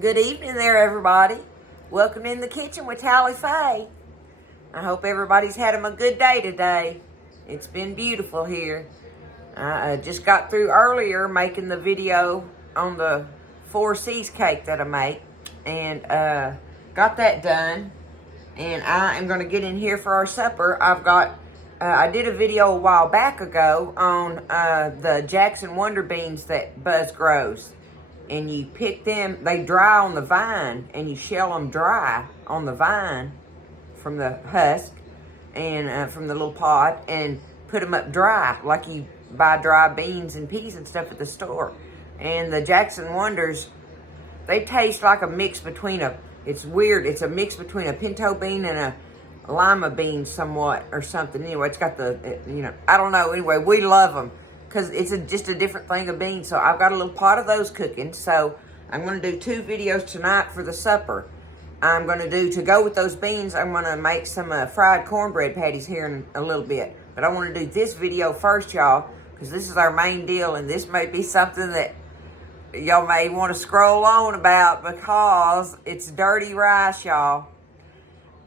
Good evening there, everybody. Welcome in the kitchen with Tally Faye. I hope everybody's had a good day today. It's been beautiful here. I just got through earlier making the video on the 4C's cake that I make, and got that done. And I am going to get in here for our supper. I did a video a while back ago on the Jackson Wonder beans that Buzz grows. And you pick them, they dry on the vine, and you shell them dry on the vine from the husk and from the little pod, and put them up dry, like you buy dry beans and peas and stuff at the store. And the Jackson Wonders, they taste like a mix between it's weird, it's a mix between a pinto bean and a lima bean somewhat, or something. Anyway, it's got I don't know, anyway, we love them. Because it's just a different thing of beans. So I've got a little pot of those cooking. So I'm going to do 2 videos tonight for the supper. I'm going to do, to go with those beans, I'm going to make some fried cornbread patties here in a little bit. But I want to do this video first, y'all, because this is our main deal. And this may be something that y'all may want to scroll on about, because it's dirty rice, y'all.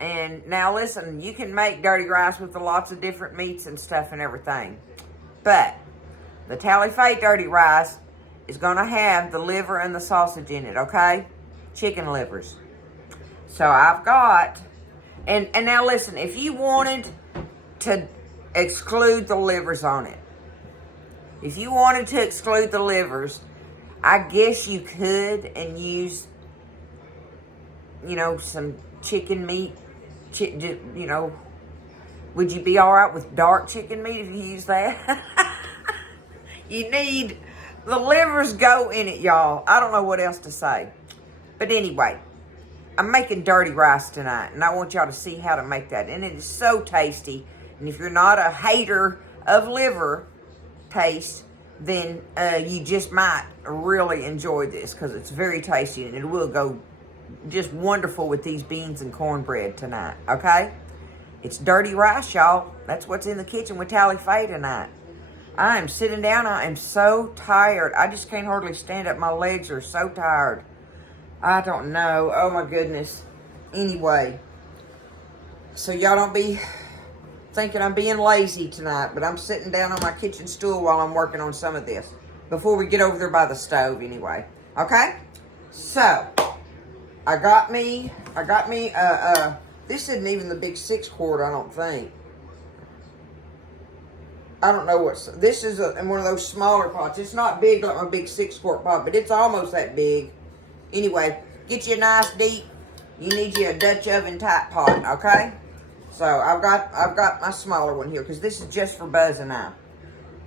And now listen, you can make dirty rice with lots of different meats and stuff and everything. But the Tally Faye dirty rice is going to have the liver and the sausage in it, okay? Chicken livers. So I've got, and now listen, if you wanted to exclude the livers on it, if you wanted to exclude the livers, I guess you could and use, some chicken meat, would you be all right with dark chicken meat if you use that? You need, the livers go in it, y'all. I don't know what else to say. But anyway, I'm making dirty rice tonight, and I want y'all to see how to make that. And it is so tasty. And if you're not a hater of liver taste, then you just might really enjoy this, because it's very tasty, and it will go just wonderful with these beans and cornbread tonight, okay? It's dirty rice, y'all. That's what's in the kitchen with Tally Faye tonight. I am sitting down. I am so tired. I just can't hardly stand up. My legs are so tired. I don't know. Oh, my goodness. Anyway, so y'all don't be thinking I'm being lazy tonight, but I'm sitting down on my kitchen stool while I'm working on some of this before we get over there by the stove anyway. Okay? So, I got me, this isn't even the big 6-quart, I don't think. I don't know this is in one of those smaller pots. It's not big like my big 6-quart pot, but it's almost that big. Anyway, get you a nice deep, you need you a Dutch oven type pot, okay? So I've got my smaller one here, because this is just for Buzz and I.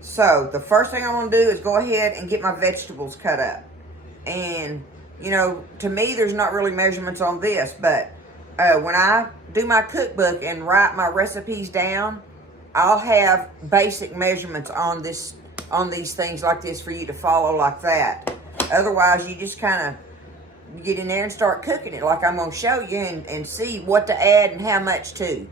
So the first thing I want to do is go ahead and get my vegetables cut up. And, to me, there's not really measurements on this, but when I do my cookbook and write my recipes down, I'll have basic measurements on these things like this for you to follow like that. Otherwise, you just kind of get in there and start cooking it like I'm going to show you, and see what to add and how much to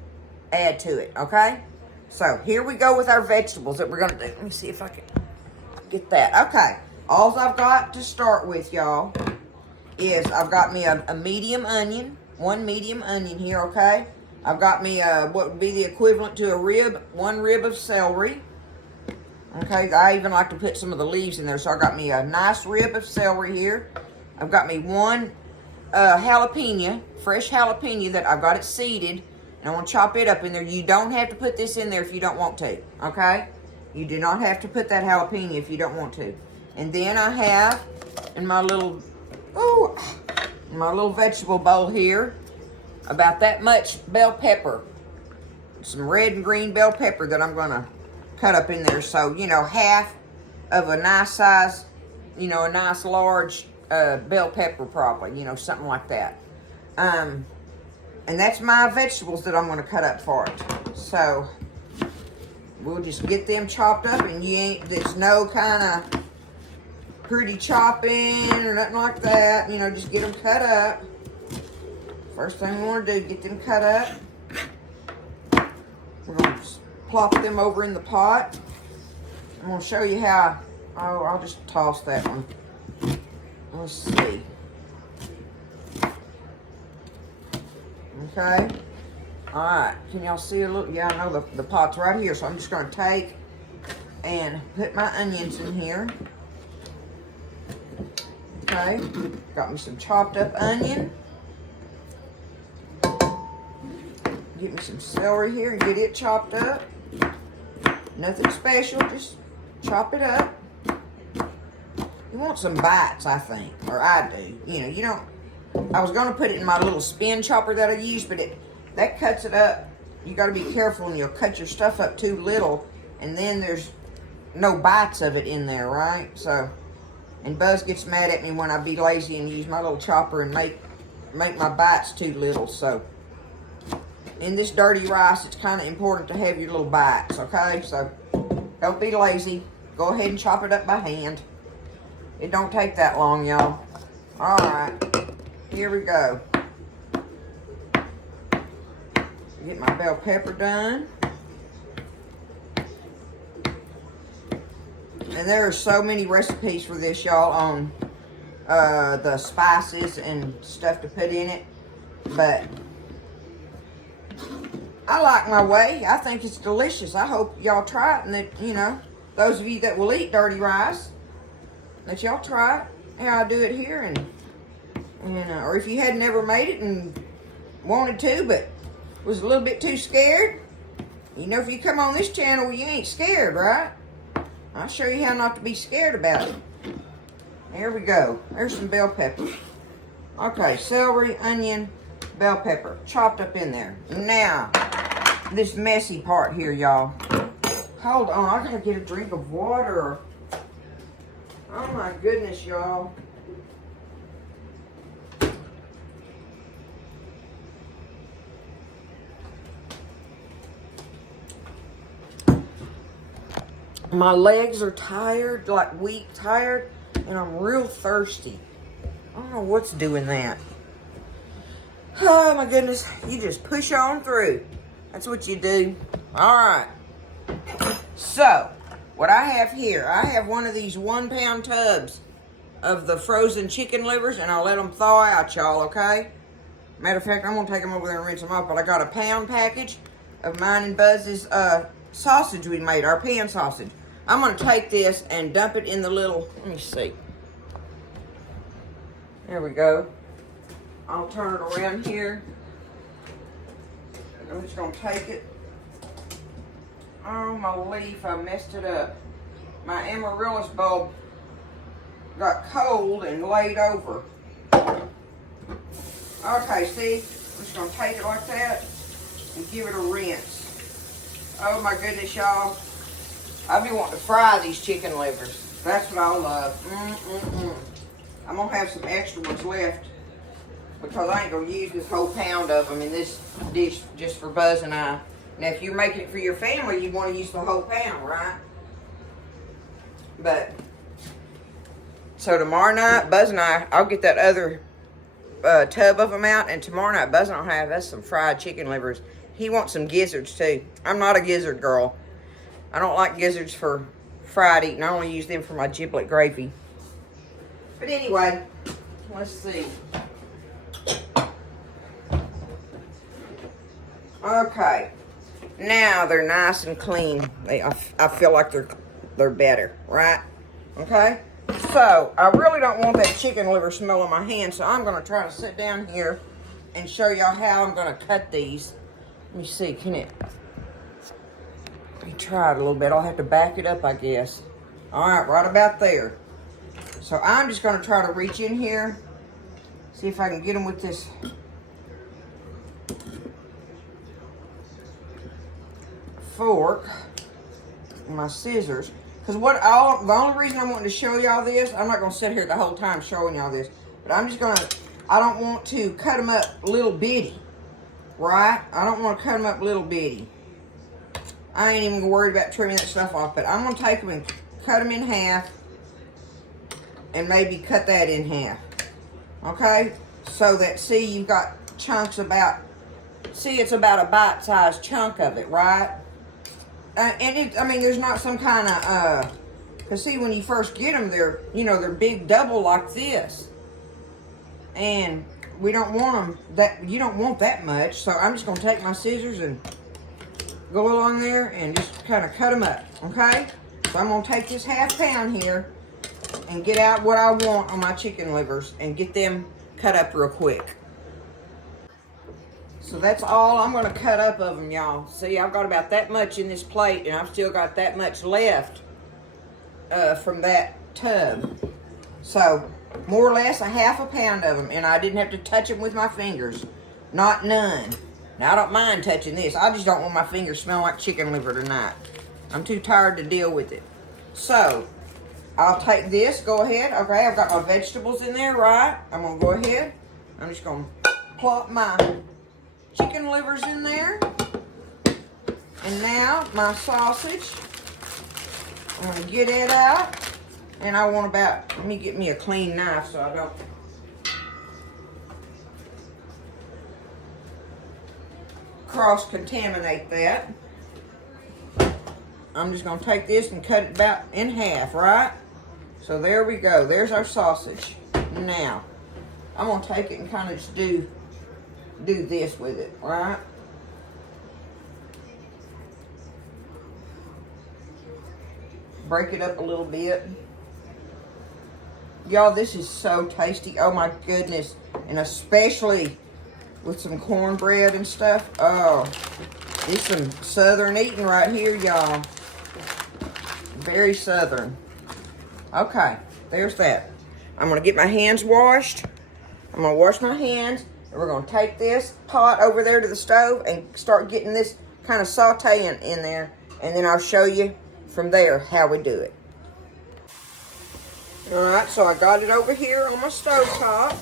add to it, okay? So, here we go with our vegetables that we're going to do. Let me see if I can get that. Okay, all I've got to start with, y'all, is I've got me a medium onion, 1 medium onion here, okay? I've got me what would be the equivalent to one rib of celery. Okay, I even like to put some of the leaves in there, so I got me a nice rib of celery here. I've got me 1 jalapeno, fresh jalapeno that I've got it seeded, and I want to chop it up in there. You don't have to put this in there if you don't want to, okay? You do not have to put that jalapeno if you don't want to. And then I have in my little vegetable bowl here, about that much bell pepper, some red and green bell pepper that I'm going to cut up in there. So, half of a nice size, a nice large bell pepper probably, something like that. And that's my vegetables that I'm going to cut up for it. So, we'll just get them chopped up, and there's no kind of pretty chopping or nothing like that. Just get them cut up. First thing we want to do, get them cut up. We're going to plop them over in the pot. I'm going to show you how. I'll just toss that one. Let's see. Okay. All right. Can y'all see a little? Yeah, I know the pot's right here. So I'm just going to take and put my onions in here. Okay. Got me some chopped up onion. Get me some celery here and get it chopped up. Nothing special, just chop it up. You want some bites, I think, or I do. You know, you don't. I was gonna put it in my little spin chopper that I use, but that cuts it up. You got to be careful, and you'll cut your stuff up too little, and then there's no bites of it in there, right? So, and Buzz gets mad at me when I be lazy and use my little chopper and make my bites too little. So, in this dirty rice, it's kind of important to have your little bites, okay? So, don't be lazy. Go ahead and chop it up by hand. It don't take that long, y'all. All right, here we go. Get my bell pepper done. And there are so many recipes for this, y'all, on the spices and stuff to put in it. But I like my way. I think it's delicious. I hope y'all try it, and that, you know, those of you that will eat dirty rice, that y'all try it, how I do it here, and or if you had never made it and wanted to, but was a little bit too scared, you know, if you come on this channel, you ain't scared, right? I'll show you how not to be scared about it. There we go. There's some bell pepper. Okay, celery, onion, bell pepper, chopped up in there. Now, this messy part here, y'all. Hold on, I gotta get a drink of water. Oh my goodness, y'all. My legs are tired, like weak, tired, and I'm real thirsty. I don't know what's doing that. Oh my goodness, you just push on through. That's what you do. All right. So, what I have here, I have one of these 1 pound tubs of the frozen chicken livers, and I'll let them thaw out, y'all, okay? Matter of fact, I'm gonna take them over there and rinse them off, but I got a pound package of mine and Buzz's sausage we made, our pan sausage. I'm gonna take this and dump it in the little, let me see. There we go. I'll turn it around here. I'm just gonna take it. Oh, my leaf, I messed it up. My amaryllis bulb got cold and laid over. Okay, see? I'm just gonna take it like that and give it a rinse. Oh my goodness, y'all. I be wanting to fry these chicken livers. That's what I love. I'm gonna have some extra ones left because I ain't gonna use this whole pound of them in this dish just for Buzz and I. Now, if you're making it for your family, you want to use the whole pound, right? But, so tomorrow night, Buzz and I'll get that other tub of them out, and tomorrow night, Buzz and I'll have us some fried chicken livers. He wants some gizzards, too. I'm not a gizzard girl. I don't like gizzards for fried eating. I only use them for my giblet gravy. But anyway, let's see. Okay. Now they're nice and clean. I feel like they're better, right? Okay? So, I really don't want that chicken liver smell on my hand, so I'm going to try to sit down here and show y'all how I'm going to cut these. Let me see, let me try it a little bit. I'll have to back it up, I guess. Alright, right about there. So, I'm just going to try to reach in here, see if I can get them with this fork and my scissors, because the only reason I'm wanting to show y'all this, I'm not going to sit here the whole time showing y'all this, but I'm just going to, I don't want to cut them up little bitty, right? I don't want to cut them up little bitty. I ain't even worried about trimming that stuff off, but I'm going to take them and cut them in half and maybe cut that in half, okay? So that, see, you've got chunks about, see, it's about a bite-sized chunk of it, right? I mean, there's not some kind of, because see, when you first get them, they're big double like this. And we don't want them you don't want that much. So I'm just gonna take my scissors and go along there and just kind of cut them up, okay? So I'm gonna take this ½ pound here and get out what I want on my chicken livers and get them cut up real quick. So that's all I'm gonna cut up of them, y'all. See, I've got about that much in this plate, and I've still got that much left from that tub. So more or less ½ pound of them, and I didn't have to touch them with my fingers. Not none. Now, I don't mind touching this. I just don't want my fingers smelling like chicken liver tonight. I'm too tired to deal with it. So, I'll take this. Go ahead. Okay, I've got my vegetables in there, right? I'm going to go ahead. I'm just going to plop my chicken livers in there. And now, my sausage. I'm going to get it out. And I want about, let me get me a clean knife so I don't cross-contaminate that. I'm just going to take this and cut it about in half, right? So there we go. There's our sausage. Now, I'm going to take it and kind of just do this with it, right? Break it up a little bit. Y'all, this is so tasty. Oh my goodness. And especially with some cornbread and stuff. Oh, it's some southern eating right here, y'all. Very southern. Okay, there's that. I'm going to get my hands washed. I'm going to wash my hands. And we're going to take this pot over there to the stove and start getting this kind of sauteing in there. And then I'll show you from there how we do it. Alright, so I got it over here on my stove top.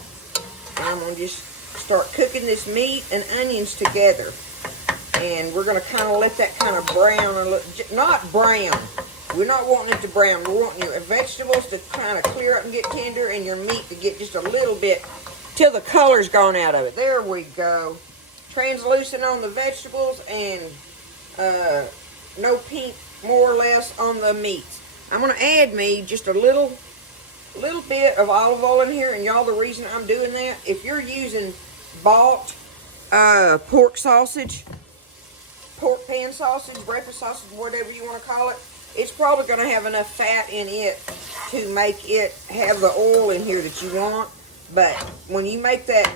And I'm going to just start cooking this meat and onions together. And we're going to kind of let that kind of brown, a little, not brown. We're not wanting it to brown. We're wanting your vegetables to kind of clear up and get tender, and your meat to get just a little bit till the color's gone out of it. There we go. Translucent on the vegetables and no pink, more or less, on the meat. I'm going to add me just a little bit of olive oil in here, and y'all, the reason I'm doing that, if you're using bought pork sausage, pork pan sausage, breakfast sausage, whatever you want to call it, it's probably going to have enough fat in it to make it have the oil in here that you want. But when you make that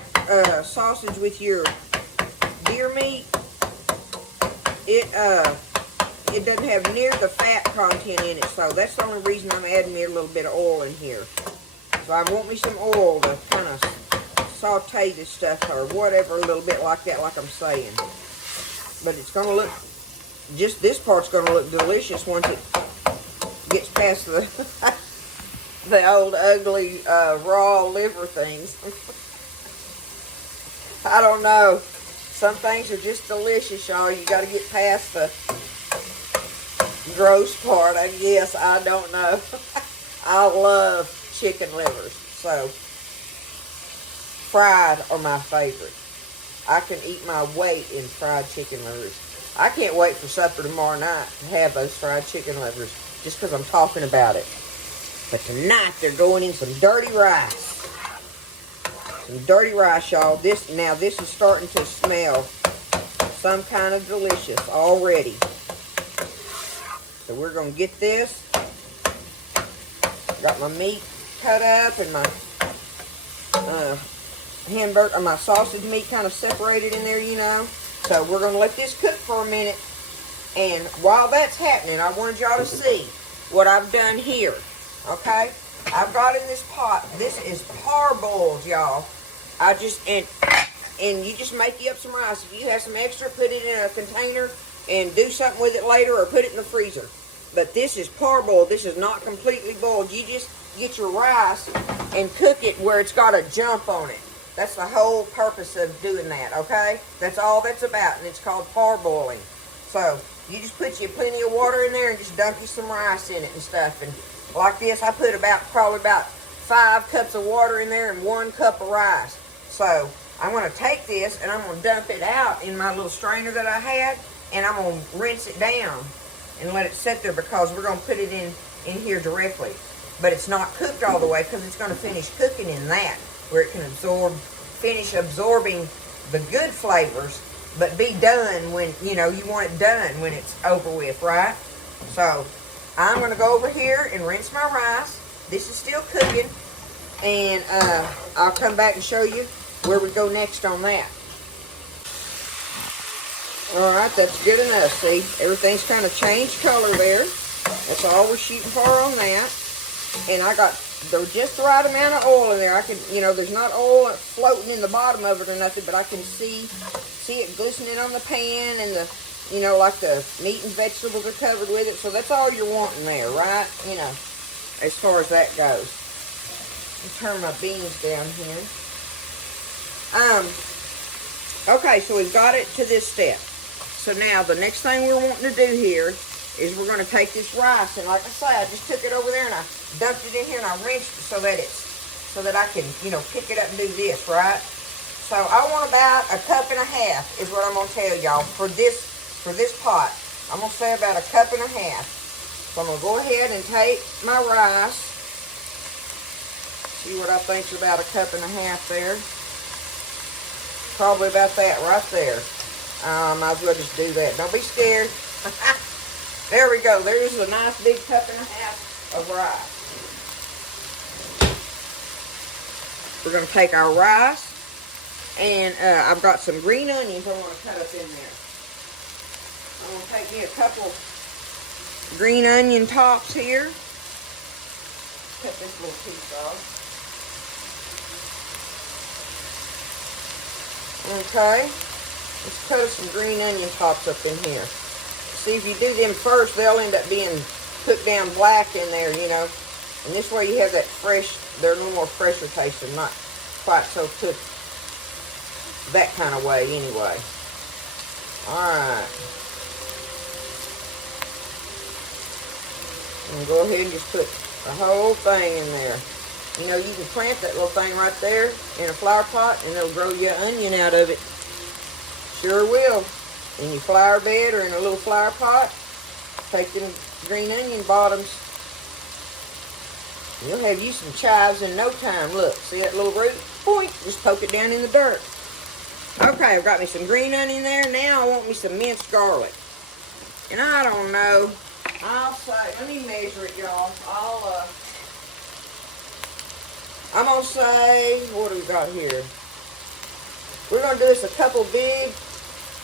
sausage with your deer meat, it doesn't have near the fat content in it. So that's the only reason I'm adding me a little bit of oil in here. So I want me some oil to kind of saute this stuff or whatever, a little bit like that, like I'm saying. But it's going to look, just this part's going to look delicious once it gets past the old ugly raw liver things. I don't know. Some things are just delicious, y'all. You got to get past the gross part, I guess. I don't know. I love chicken livers. So, fried are my favorite. I can eat my weight in fried chicken livers. I can't wait for supper tomorrow night to have those fried chicken livers, just because I'm talking about it. But tonight they're going in some dirty rice. Some dirty rice, y'all. Now this is starting to smell some kind of delicious already. So we're going to get this. Got my meat cut up and my hamburger, my sausage meat kind of separated in there, you know. So we're going to let this cook for a minute. And while that's happening, I wanted y'all to see what I've done here. Okay? I've got in this pot, this is parboiled, y'all. And you just make you up some rice. If you have some extra, put it in a container and do something with it later, or put it in the freezer. But this is parboiled. This is not completely boiled. You just get your rice and cook it where it's got a jump on it. That's the whole purpose of doing that, okay? That's all that's about, and it's called parboiling. So, you just put you plenty of water in there and just dunk you some rice in it and stuff. And like this, I put probably about 5 cups of water in there and 1 cup of rice. So, I'm going to take this and I'm going to dump it out in my little strainer that I had, and I'm going to rinse it down and let it sit there, because we're going to put it in here directly. But it's not cooked all the way, because it's going to finish cooking in that, where it can absorb finish absorbing the good flavors, but be done when, you know, you want it done when it's over with, right? So I'm going to go over here and rinse my rice. This is still cooking, and I'll come back and show you where we go next on that. All right, that's good enough. See, everything's kind of changed color there. That's all we're shooting for on that. And I got just the right amount of oil in there. I can, you know, there's not oil floating in the bottom of it or nothing, but I can see it glistening on the pan, and the, you know, like the meat and vegetables are covered with it. So that's all you're wanting there, right? You know, as far as that goes. I'll turn my beans down here. Okay, so we've got it to this step. So now the next thing we're wanting to do here is we're going to take this rice, and like I say, I just took it over there and I dumped it in here and I rinsed it so that I can, you know, pick it up and do this, right? So I want about 1.5 cups is what I'm going to tell y'all for this pot. I'm going to say about 1.5 cups. So I'm going to go ahead and take my rice. See what I think's about 1.5 cups there. Probably about that right there. Might as well just do that. Don't be scared. There we go. There's a nice big 1.5 cups of rice. We're going to take our rice, and I've got some green onions I want to cut up in there. I'm going to take me a couple green onion tops here. Cut this little piece off. Okay. Let's cut some green onion tops up in here. See, if you do them first, they'll end up being cooked down black in there, you know. And this way you have that fresh, they're a little more fresher tasting, not quite so cooked that kind of way anyway. Alright. And go ahead and just put the whole thing in there. You know, you can plant that little thing right there in a flower pot, and it'll grow you an onion out of it. Sure will. In your flower bed or in a little flower pot, take them green onion bottoms. You'll have you some chives in no time. Look, see that little root? Boink, just poke it down in the dirt. Okay, I've got me some green onion there. Now I want me some minced garlic. And I don't know. I'll say, let me measure it, y'all. I'm going to say, what do we got here? We're going to do this a couple big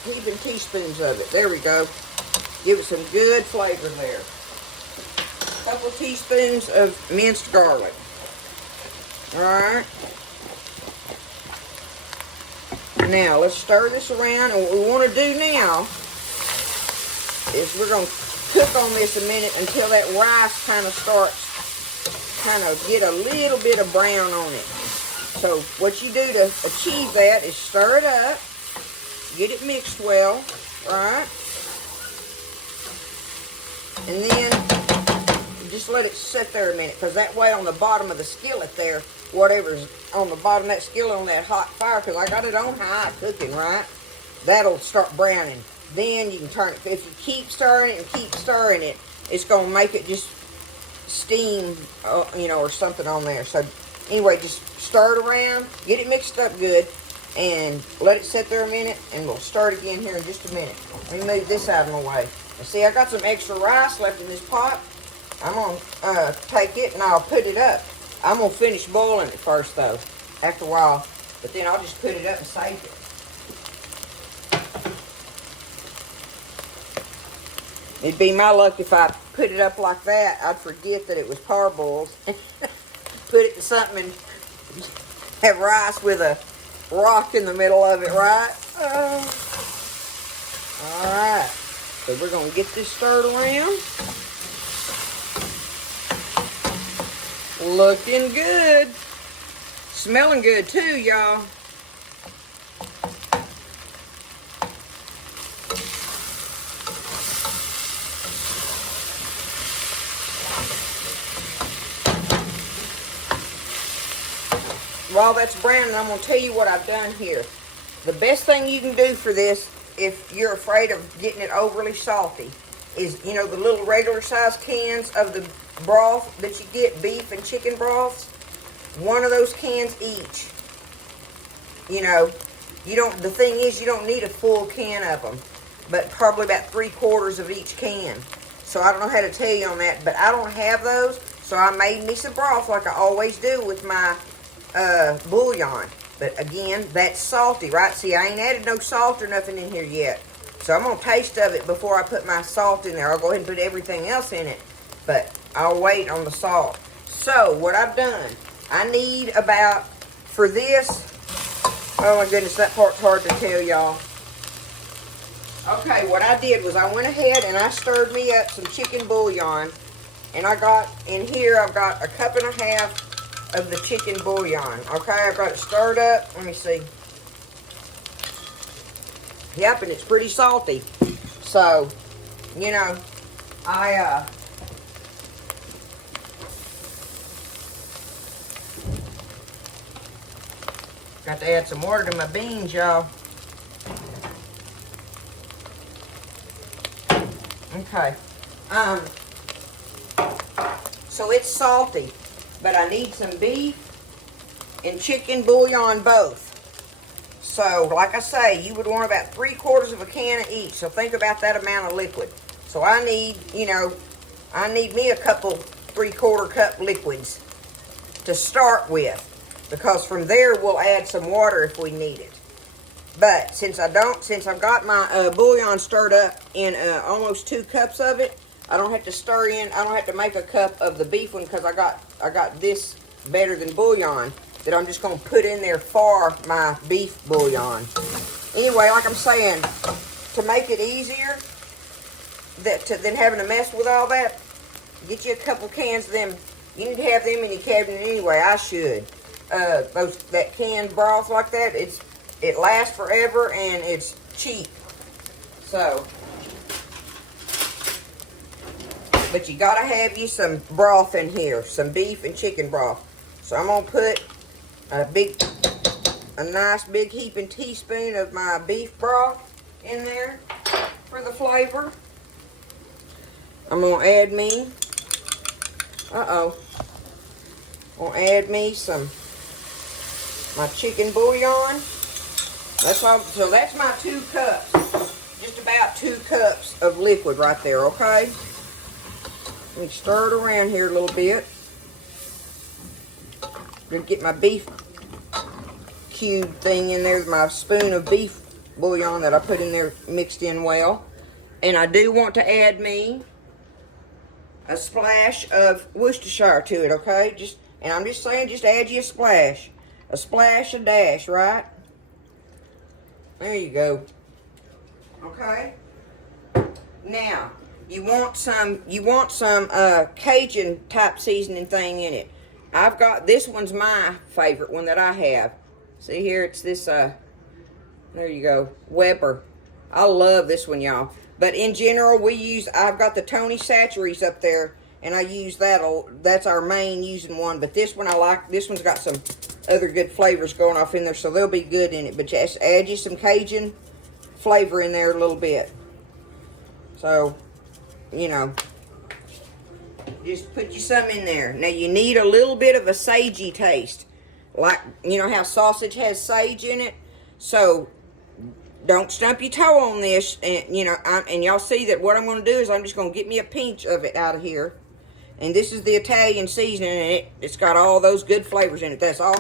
heaping teaspoons of it. There we go. Give it some good flavor there. A couple teaspoons of minced garlic. Alright. Now, let's stir this around. And what we want to do now is we're going to cook on this a minute until that rice kind of get a little bit of brown on it. So, what you do to achieve that is stir it up. Get it mixed well, right? And then just let it sit there a minute, because that way on the bottom of the skillet there, whatever's on the bottom of that skillet on that hot fire, because I got it on high cooking, right? That'll start browning. Then you can turn it. If you keep stirring it and keep stirring it, it's going to make it just steam, you know, or something on there. So anyway, just stir it around, get it mixed up good, and let it sit there a minute, and we'll start again here in just a minute. Let me move this out of my way. And see, I got some extra rice left in this pot. I'm going to take it, and I'll put it up. I'm going to finish boiling it first, though, after a while. But then I'll just put it up and save it. It'd be my luck if I put it up like that, I'd forget that it was parboiled. Put it in something and have rice with a rock in the middle of it, right? Alright, so we're going to get this stirred around. Looking good. Smelling good too, y'all. While that's browning, I'm going to tell you what I've done here. The best thing you can do for this, if you're afraid of getting it overly salty, is, you know, the little regular size cans of the broth that you get, beef and chicken broths, one of those cans each. you know, the thing is, you don't need a full can of them, but probably about 3/4 of each can. So I don't know how to tell you on that, but I don't have those, so I made me some broth like I always do with my bouillon. But again, that's salty, right? See, I ain't added no salt or nothing in here yet. So I'm going to taste of it before I put my salt in there. I'll go ahead and put everything else in it, but I'll wait on the salt. So what I've done, I need about, for this, oh my goodness, that part's hard to tell y'all. Okay, what I did was I went ahead and I stirred me up some chicken bouillon. And I got, in here, I've got 1.5 cups of the chicken bouillon. Okay, I've got it stirred up. Let me see. Yep, and it's pretty salty. So, you know, I, got to add some water to my beans, y'all. Okay. So it's salty, but I need some beef and chicken bouillon both. So, like I say, you would want about 3/4 of a can of each. So think about that amount of liquid. So I need, you know, I need me a couple 3/4 cup liquids to start with, because from there we'll add some water if we need it. But since I've got my bouillon stirred up in almost 2 cups of it, I don't have to stir in. I don't have to make a cup of the beef one, because I got this better than bouillon that I'm just going to put in there for my beef bouillon. Anyway, like I'm saying, to make it easier than having to mess with all that, get you a couple cans of them. You need to have them in your cabinet anyway. I should. That canned broth like that, it lasts forever and it's cheap. So, but you gotta have you some broth in here, some beef and chicken broth. So I'm gonna put a nice big heaping teaspoon of my beef broth in there for the flavor. I'm gonna add me, I'm gonna add me my chicken bouillon. That's all. So that's my 2 cups. Just about 2 cups of liquid right there, okay? Let me stir it around here a little bit. I'm going to get my beef cube thing in there, my spoon of beef bouillon that I put in there mixed in well. And I do want to add me a splash of Worcestershire to it, okay? And I'm just saying, just add you a splash. A dash, right? There you go. Okay. Now, you want some Cajun type seasoning thing in it. I've got, this one's my favorite one that I have. See here, it's this, there you go, Weber. I love this one, y'all. But in general, I've got the Tony Chachere's up there, and I use that. That's our main using one. But this one I like. This one's got some other good flavors going off in there, so they'll be good in it. But just add you some Cajun flavor in there a little bit. So, you know, just put you some in there. Now you need a little bit of a sagey taste, like, you know how sausage has sage in it. So don't stump your toe on this, and you know, and y'all see that what I'm going to do is I'm just going to get me a pinch of it out of here. And this is the Italian seasoning, and it's got all those good flavors in it. That's all.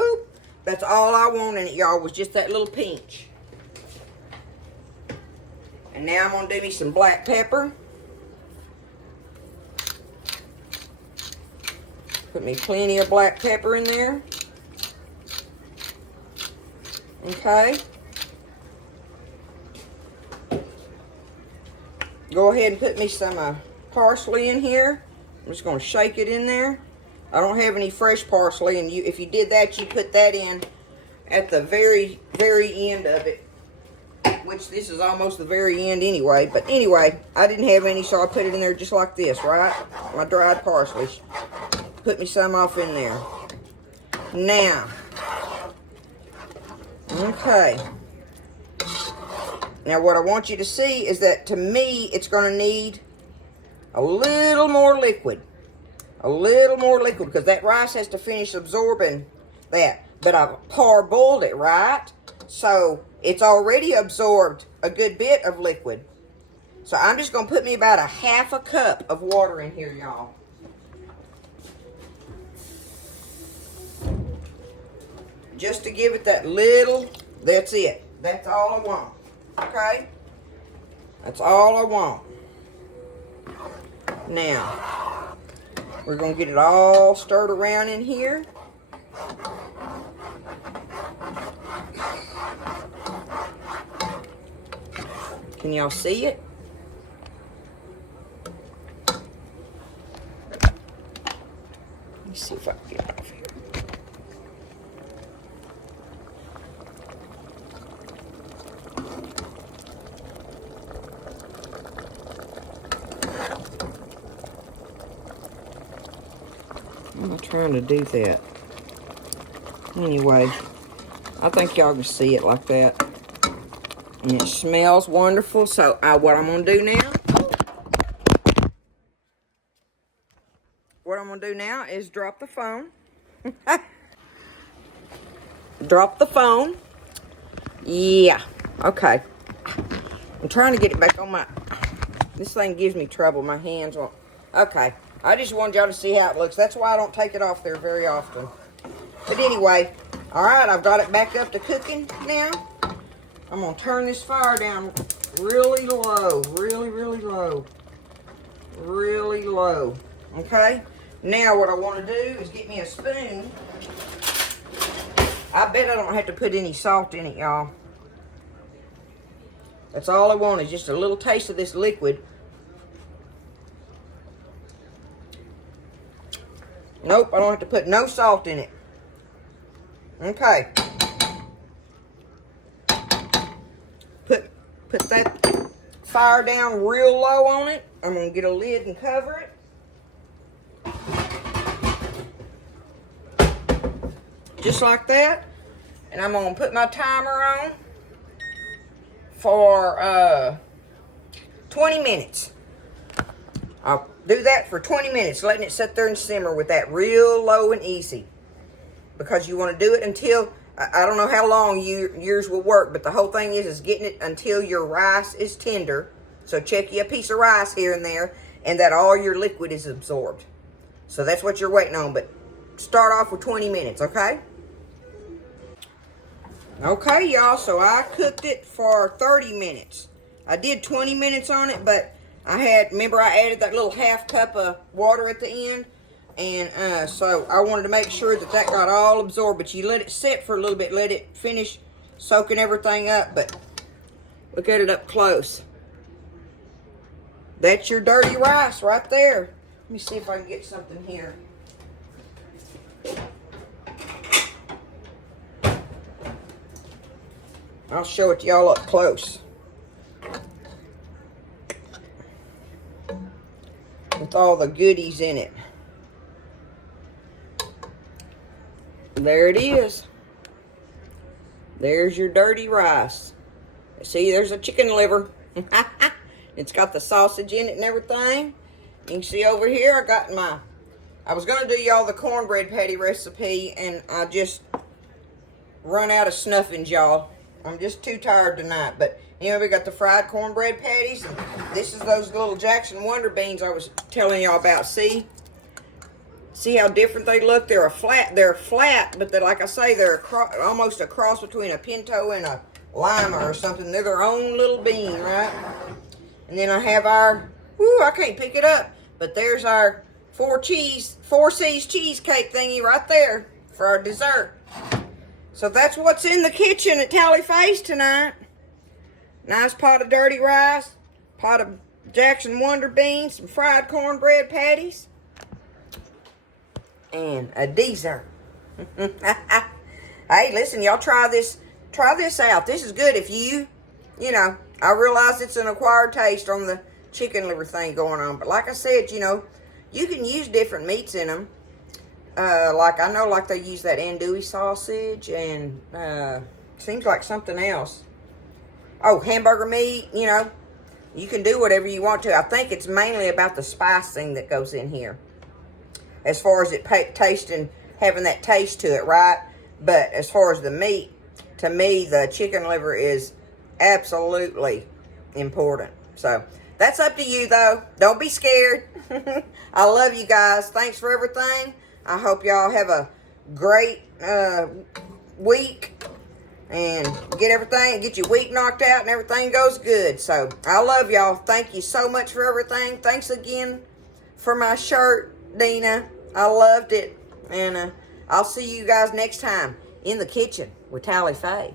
Oop, that's all I want in it, y'all, was just that little pinch. And now I'm going to do me some black pepper. Put me plenty of black pepper in there. Okay. Go ahead and put me some parsley in here. I'm just going to shake it in there. I don't have any fresh parsley, and if you did that, you put that in at the very, very end of it, which this is almost the very end anyway. But anyway, I didn't have any, so I put it in there just like this, right? My dried parsley. Put me some off in there. Now, okay. Now, what I want you to see is that, to me, it's going to need a little more liquid. A little more liquid, because that rice has to finish absorbing that. but I've parboiled it, right? So it's already absorbed a good bit of liquid. So I'm just going to put me about a half a cup of water in here, y'all. Just to give it that little, that's it. That's all I want, okay? That's all I want. Now, we're going to get it all stirred around in here. Can y'all see it? Let me see if I can get it off here. I'm not trying to do that. Anyway, I think y'all can see it like that. And it smells wonderful. So what I'm going to do now, is drop the phone. Drop the phone. Yeah. Okay. I'm trying to get it back on my... This thing gives me trouble. My hands won't... Okay. I just wanted y'all to see how it looks. That's why I don't take it off there very often. But anyway, all right, I've got it back up to cooking now. I'm going to turn this fire down really low, really, really low. Really low, okay? Now what I want to do is get me a spoon. I bet I don't have to put any salt in it, y'all. That's all I want is just a little taste of this liquid. Nope, I don't have to put no salt in it. Okay. Put that fire down real low on it. I'm going to get a lid and cover it. Just like that. And I'm going to put my timer on for 20 minutes. I'll do that for 20 minutes, letting it sit there and simmer with that real low and easy. Because you want to do it until, I don't know how long yours will work, but the whole thing is getting it until your rice is tender. So check you a piece of rice here and there, and that all your liquid is absorbed. So that's what you're waiting on, but start off with 20 minutes, okay? Okay, y'all, so I cooked it for 30 minutes. I did 20 minutes on it, but remember I added that little half cup of water at the end? And so I wanted to make sure that got all absorbed. But you let it sit for a little bit. Let it finish soaking everything up. But look at it up close. That's your dirty rice right there. Let me see if I can get something here. I'll show it to y'all up close. With all the goodies in it. There it is. There's your dirty rice. See, there's a chicken liver. It's got the sausage in it and everything. You can see over here, I was going to do y'all the cornbread patty recipe, and I just run out of stuffings, y'all. I'm just too tired tonight. But, you know, we got the fried cornbread patties, and this is those little Jackson Wonder beans I was telling y'all about. See how different they look? They're flat, but like I say, they're almost a cross between a pinto and a lima or something. They're their own little bean, right? And then I have our, I can't pick it up, but there's our 4C's cheesecake thingy right there for our dessert. So that's what's in the kitchen at Tally Faye's tonight. Nice pot of dirty rice, pot of Jackson Wonder beans, some fried cornbread patties, and a dessert. Hey, listen, y'all try this out. This is good if you know, I realize it's an acquired taste on the chicken liver thing going on. But like I said, you know, you can use different meats in them. Like I know like they use that andouille sausage and seems like something else. Oh, hamburger meat, you know. You can do whatever you want to. I think it's mainly about the spicing that goes in here. As far as it tasting, having that taste to it, right? But as far as the meat, to me, the chicken liver is absolutely important. So that's up to you, though. Don't be scared. I love you guys. Thanks for everything. I hope y'all have a great week and get your week knocked out and everything goes good. So I love y'all. Thank you so much for everything. Thanks again for my shirt, Dina. I loved it. And I'll see you guys next time in the kitchen with Tally Faye.